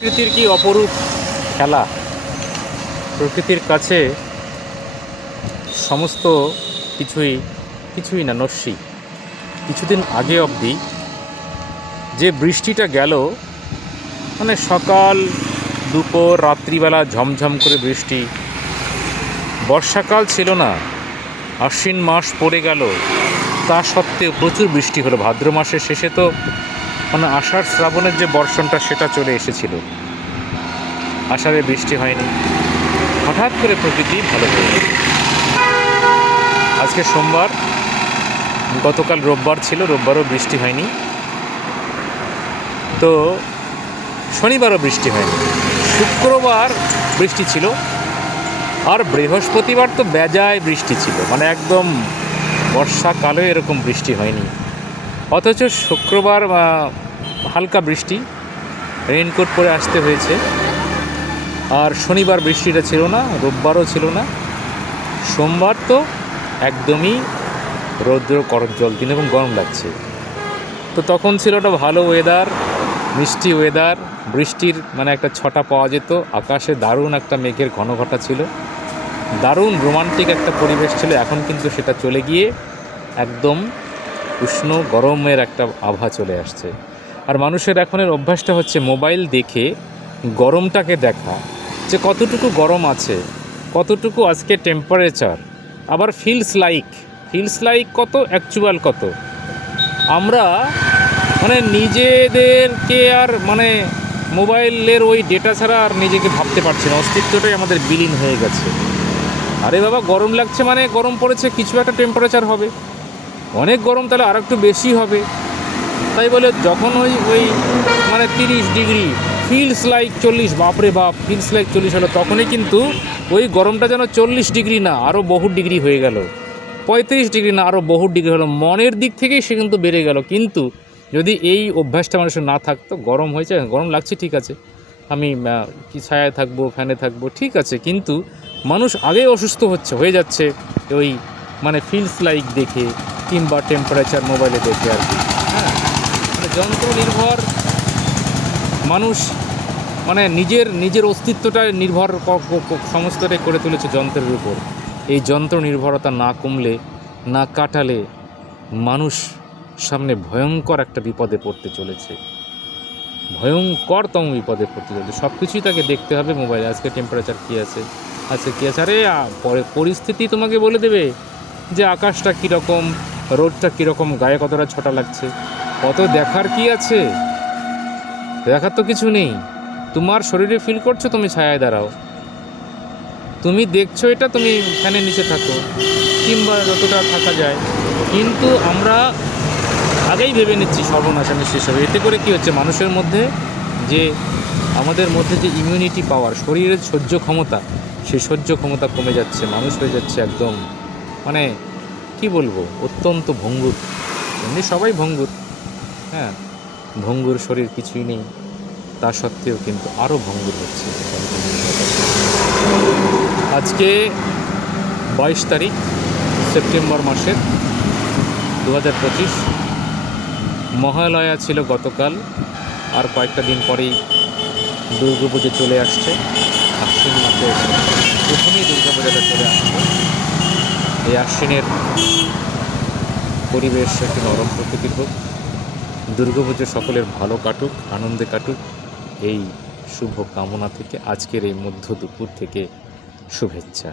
প্রকৃতির কি অপরূপ খেলা? প্রকৃতির কাছে সমস্ত কিছুই কিছুই না, নস্যি। কিছুদিন আগে অবধি যে বৃষ্টিটা গেল মানে সকাল, দুপুর, রাত্রিবেলা ঝমঝম করে বৃষ্টি। বর্ষাকাল ছিল না, আশ্বিন মাস পড়ে গেল। তা সত্ত্বেও প্রচুর বৃষ্টি হলো। ভাদ্র মাসের শেষে তো মানে আষাঢ় শ্রাবণের যে বর্ষণটা, সেটা চলে এসেছিল। আষাঢ়ে বৃষ্টি হয়নি। হঠাৎ করে প্রকৃতি ভালো হয়ে। আজকে সোমবার, গতকাল রোববার ছিল, রোববারও বৃষ্টি হয়নি। তো শনিবারও বৃষ্টি হয়নি। শুক্রবার বৃষ্টি ছিল। আর বৃহস্পতিবার তো বেজায় বৃষ্টি ছিল। মানে একদম বর্ষাকালেও এরকম বৃষ্টি হয়নি। অথচ শুক্রবার হালকা বৃষ্টি রেইনকোট পরে আসতে হয়েছে। আর শনিবার বৃষ্টিটা ছিল না, রোববারও ছিল না। সোমবার তো একদমই রৌদ্র করক জল, দিন এবং গরম লাগছে। তো তখন ছিল একটা ভালো ওয়েদার মিষ্টি ওয়েদার বৃষ্টির মানে একটা ছটা পাওয়া যেত, আকাশে দারুণ একটা মেঘের ঘন ঘটা ছিল। দারুণ রোমান্টিক একটা পরিবেশ ছিল, এখন কিন্তু সেটা চলে গিয়ে একদম উষ্ণ গরমের একটা আভা চলে আসছে। আর মানুষের এখনের অভ্যাসটা হচ্ছে মোবাইল দেখে গরমটাকে দেখা। যে কতটুকু গরম আছে, কতটুকু আজকে টেম্পারেচার আবার ফিলস লাইক ফিলস লাইক কত অ্যাকচুয়াল কত। আমরা মানে নিজেদেরকে আর মানে মোবাইলের ওই ডেটা ছাড়া আর নিজেকে ভাবতে পারছি না। অস্তিত্বটাই আমাদের বিলীন হয়ে গেছে। আরে বাবা, গরম লাগছে মানে গরম পড়েছে, কিছু একটা টেম্পারেচার হবে। অনেক গরম তাহলে আর একটু বেশি হবে। তাই বলে যখন ওই ওই মানে তিরিশ ডিগ্রি ফিলস লাইক চল্লিশ, বাপরে বাপ ফিলস লাইক চল্লিশ হলো, তখনই কিন্তু ওই গরমটা যেন চল্লিশ ডিগ্রি না আরও বহু ডিগ্রি হয়ে গেল। পঁয়ত্রিশ ডিগ্রি না আরও বহু ডিগ্রি হলো। মনের দিক থেকেই সে কিন্তু বেড়ে গেল। কিন্তু যদি এই অভ্যাসটা মানুষের না থাকতো, গরম হয়েছে, গরম লাগছে, ঠিক আছে। আমি কি ছায়ায় থাকব, ফ্যানে থাকব, ঠিক আছে। কিন্তু মানুষ আগেই অসুস্থ হচ্ছে, হয়ে যাচ্ছে ওই মানে ফিলস লাইক দেখে, কিংবা টেম্পারেচার মোবাইলে দেখে আর কি। যন্ত্র নির্ভর মানুষ মানে নিজের নিজের অস্তিত্বটা নির্ভর সমস্তটাই করে তুলেছে যন্ত্রের উপর। এই যন্ত্র নির্ভরতা না কমলে, না কাটালে মানুষ সামনে ভয়ঙ্কর একটা বিপদে পড়তে চলেছে। ভয়ঙ্করতম বিপদে পড়তে চলেছে। সব কিছুই তাকে দেখতে হবে মোবাইলে। আজকে টেম্পারেচার কী আছে? আজকে কী আছে? আরে পরে পরিস্থিতি তোমাকে বলে দেবে যে আকাশটা কীরকম, রোদটা কীরকম, গায়ে কতটা ছটা লাগছে। কত দেখার কি আছে? দেখার তো কিছু নেই। তোমার শরীরে ফিল করছ, তুমি ছায়ায় দাঁড়াও। তুমি দেখছ এটা, তুমি ফ্যানের নিচে থাকো। কিংবা যতটা থাকা যায়। কিন্তু আমরা আগেই ভেবে নিচ্ছি সর্বনাশ আমি শেষ হবে। এতে করে কি হচ্ছে? মানুষের মধ্যে যে, আমাদের মধ্যে যে ইমিউনিটি পাওয়ার শরীরের সহ্য ক্ষমতা, সেই সহ্য ক্ষমতা কমে যাচ্ছে। মানুষ হয়ে যাচ্ছে একদম মানে কি বলব? অত্যন্ত ভঙ্গুর। এমনি সবাই ভঙ্গুর। হ্যাঁ ভঙ্গুর শরীর কিছুই নেই। তা সত্ত্বেও কিন্তু আরও ভঙ্গুর হচ্ছে। আজকে বাইশ তারিখ, সেপ্টেম্বর মাসের দু হাজার পঁচিশ। মহালয়া ছিল গতকাল, আর কয়েকটা দিন পরেই দুর্গাপুজো চলে আসছে। আশ্বিন মাসে প্রথমেই দুর্গাপূজাটা চলে আসছে। এই আশ্বিনের পরিবেশ একটি নরম প্রকৃতির হোক। দুর্গাপুজো সকলের ভালো কাটুক, আনন্দে কাটুক। এই শুভ কামনা থেকে আজকের এই মধ্য দুপুর থেকে শুভেচ্ছা।